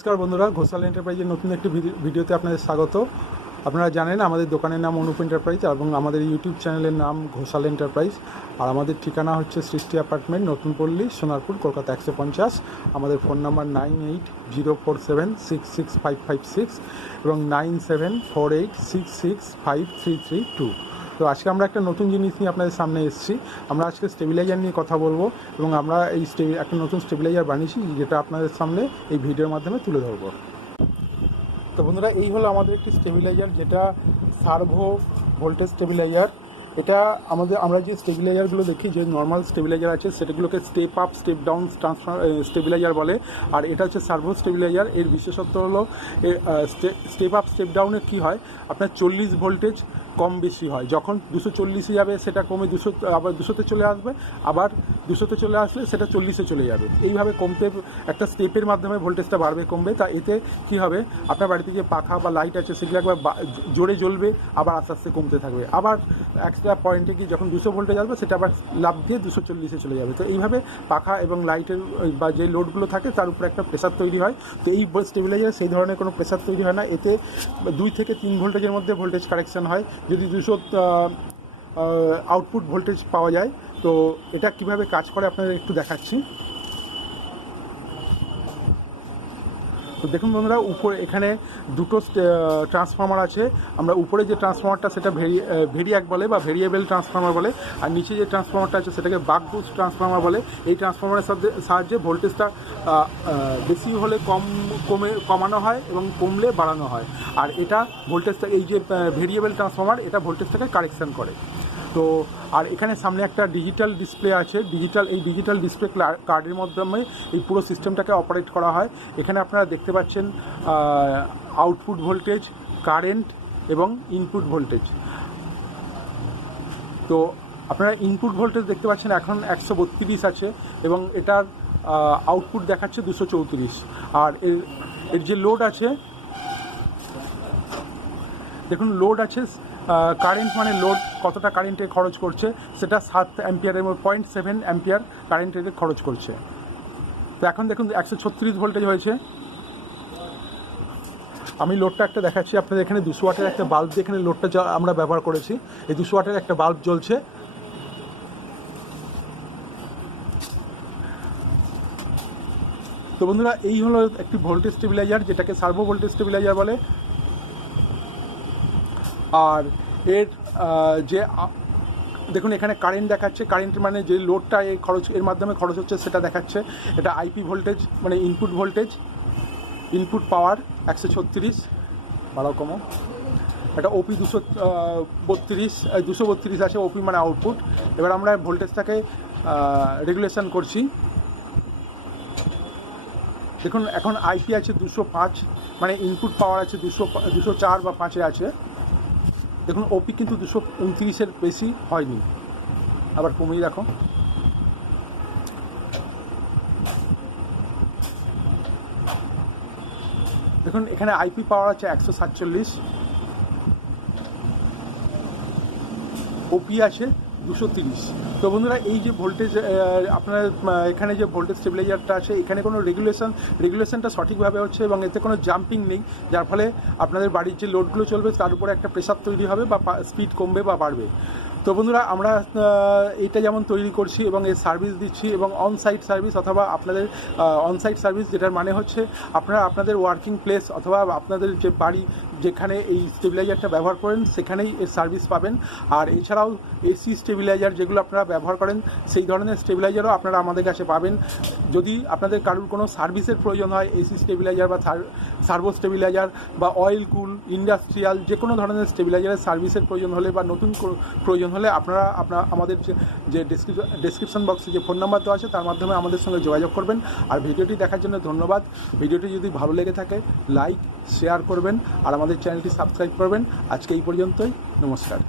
নমস্কার বন্ধুরা, ঘোষাল এন্টারপ্রাইজের নতুন একটি ভিডিওতে আপনাদের স্বাগত। আপনারা জানেন আমাদের দোকানের নাম অনুপ এন্টারপ্রাইজ এবং আমাদের ইউটিউব চ্যানেলের নাম ঘোষাল এন্টারপ্রাইজ। আর আমাদের ঠিকানা হচ্ছে সৃষ্টি অ্যাপার্টমেন্ট, নতুন পল্লী, সোনারপুর, কলকাতা 150। আমাদের ফোন নাম্বার 9804766556 এবং 9748665332। তো আজকে আমরা একটা নতুন জিনিস নিয়ে আপনাদের সামনে এসেছি। আমরা আজকে স্টেবিলাইজার নিয়ে কথা বলবো এবং আমরা এই একটা নতুন স্টেবিলাইজার বানিয়েছি, যেটা আপনাদের সামনে এই ভিডিওর মাধ্যমে তুলে ধরবো। তো বন্ধুরা, এই হলো আমাদের একটি স্টেবিলাইজার, যেটা সার্ভো ভোল্টেজ স্টেবিলাইজার। এটা আমরা যে স্টেবিলাইজারগুলো দেখি, যে নর্মাল স্টেবিলাইজার আছে সেটাগুলোকে step up step down stabiliser বলে, আর এটা হচ্ছে সার্ভো স্টেবিলাইজার। এর বিশেষত্ব হলো স্টেপ আপ স্টেপ ডাউনে কী হয়, আপনার 40 ভোল্টেজ কম বেশি হয়। যখন 240-এ যাবে সেটা কমে 200, আবার 200-তে চলে আসবে, আবার 200-তে চলে আসলে সেটা 40-এ চলে যাবে। এইভাবে কমতে একটা স্টেপের মাধ্যমে ভোল্টেজটা বাড়বে কমবে। তা এতে কী হবে, আপনার বাড়িতে যে পাখা বা লাইট আছে সেগুলো একবার জোরে জ্বলবে, আবার আস্তে আস্তে কমতে থাকবে। আবার একটা পয়েন্টে গিয়ে যখন 200 ভোল্টেজ আসবে সেটা আবার লাফ দিয়ে 240-এ চলে যাবে। তো এইভাবে পাখা এবং লাইটের বা যে লোডগুলো থাকে তার উপরে একটা প্রেসার তৈরি হয়। তো এই স্টেবিলাইজারে সেই ধরনের কোনো প্রেসার তৈরি হয় না। এতে 2 থেকে 3 ভোল্টেজের মধ্যে ভোল্টেজ কারেকশান হয় যদি 200 আউটপুট ভোল্টেজ পাওয়া যায়। তো এটা কিভাবে কাজ করে আপনাদের একটু দেখাচ্ছি। তো দেখুন বন্ধুরা, উপরে এখানে দুটো ট্রান্সফর্মার আছে। আমরা উপরে যে ট্রান্সফর্মারটা সেটা ভেরিয়াক বলে বা ভেরিয়েবল ট্রান্সফর্মার বলে, আর নিচে যে ট্রান্সফর্মারটা আছে সেটাকে বাক বুস্ট ট্রান্সফর্মার বলে। এই ট্রান্সফর্মারের সাহায্যে ভোল্টেজটা বেশি হলে কমানো হয় এবং কমলে বাড়ানো হয়। আর এটা ভোল্টেজটা, এই যে ভেরিয়েবল ট্রান্সফর্মার, এটা ভোল্টেজটাকে কারেকশান করে। তো আর এখানে সামনে একটা ডিজিটাল ডিসপ্লে আছে। এই ডিজিটাল ডিসপ্লে কার্ডের মাধ্যমে এই পুরো সিস্টেমটাকে অপারেট করা হয়। এখানে আপনারা দেখতে পাচ্ছেন আউটপুট ভোল্টেজ, কারেন্ট এবং ইনপুট ভোল্টেজ। তো আপনারা ইনপুট ভোল্টেজ দেখতে পাচ্ছেন এখন 132 আছে এবং এটার আউটপুট দেখাচ্ছে 234। আর এর যে লোড আছে, দেখুন লোড আছে, কারেন্ট মানে লোড কতটা কারেন্টে খরচ করছে সেটা 7 অ্যাম্পিয়ারের মধ্যে 0.7 অ্যাম্পিয়ার কারেন্টের খরচ করছে। তো এখন দেখুন 136 ভোল্টেজ হয়েছে। আমি লোডটা একটা দেখাচ্ছি আপনাদের। এখানে 200 ওয়াটের একটা বাল্ব দিয়ে এখানে লোডটা আমরা ব্যবহার করেছি। এই 200 ওয়াটের একটা বাল্ব জ্বলছে। তো বন্ধুরা, এই হলো একটি ভোল্টেজ স্টেবিলাইজার, যেটাকে সার্ভো ভোল্টেজ স্টেবিলাইজার বলে। আর এর যে দেখুন এখানে কারেন্ট দেখাচ্ছে, কারেন্ট মানে যে লোডটা এর মাধ্যমে খরচ হচ্ছে সেটা দেখাচ্ছে। এটা আইপি ভোল্টেজ মানে ইনপুট ভোল্টেজ, ইনপুট পাওয়ার 136 বাড়াও কমো। এটা ওপি 232 আছে, ওপি মানে আউটপুট। এবার আমরা ভোল্টেজটাকে রেগুলেশন করছি। দেখুন এখন আইপি আছে 205, মানে ইনপুট পাওয়ার আছে 204 বা 5-এ আছে। দেখুন ওপি কিন্তু 229-এর বেশি হয়নি, আবার কমিয়ে রাখো। দেখুন এখানে আইপি পাওয়ার আছে 147, ওপি আছে 230। তো বন্ধুরা, এই যে ভোল্টেজ আপনার এখানে যে ভোল্টেজ স্টেবিলাইজারটা আছে, এখানে কোনো রেগুলেশনটা সঠিকভাবে হচ্ছে এবং এতে কোনো জাম্পিং নেই, যার ফলে আপনাদের বাড়ির যে লোডগুলো চলবে তার উপরে একটা প্রেসার তৈরি হবে বা স্পিড কমবে বা বাড়বে। তো বন্ধুরা, আমরা এটা যেমন তৈরি করছি এবং এর সার্ভিস দিচ্ছি, এবং অনসাইট সার্ভিস অথবা আপনাদের অনসাইট সার্ভিস, যেটার মানে হচ্ছে আপনারা আপনাদের ওয়ার্কিং প্লেস অথবা আপনাদের যে বাড়ি যেখানে এই স্টেবিলাইজারটা ব্যবহার করেন সেখানেই এর সার্ভিস পাবেন। আর এছাড়াও এসি স্টেবিলাইজার যেগুলো আপনারা ব্যবহার করেন সেই ধরনের স্টেবিলাইজারও আপনারা আমাদের কাছে পাবেন। যদি আপনাদের কারোর কোনো সার্ভিসের প্রয়োজন হয়, এসি স্টেবিলাইজার বা সার্ভো স্টেবিলাইজার বা অয়েল কুল ইন্ডাস্ট্রিয়াল যে কোনো ধরনের স্টেবিলাইজারের সার্ভিসের প্রয়োজন হলে বা নতুন প্রয়োজন হলে আপনারা আমাদের যে ডেসক্রিপশন বক্সে যে ফোন নাম্বার দেওয়া আছে তার মাধ্যমে আমাদের সঙ্গে যোগাযোগ করবেন। আর ভিডিওটি দেখার জন্য ধন্যবাদ। ভিডিওটি যদি ভালো লেগে থাকে লাইক শেয়ার করবেন আর আমাদের চ্যানেলটি সাবস্ক্রাইব করবেন। আজকে এই পর্যন্তই, নমস্কার।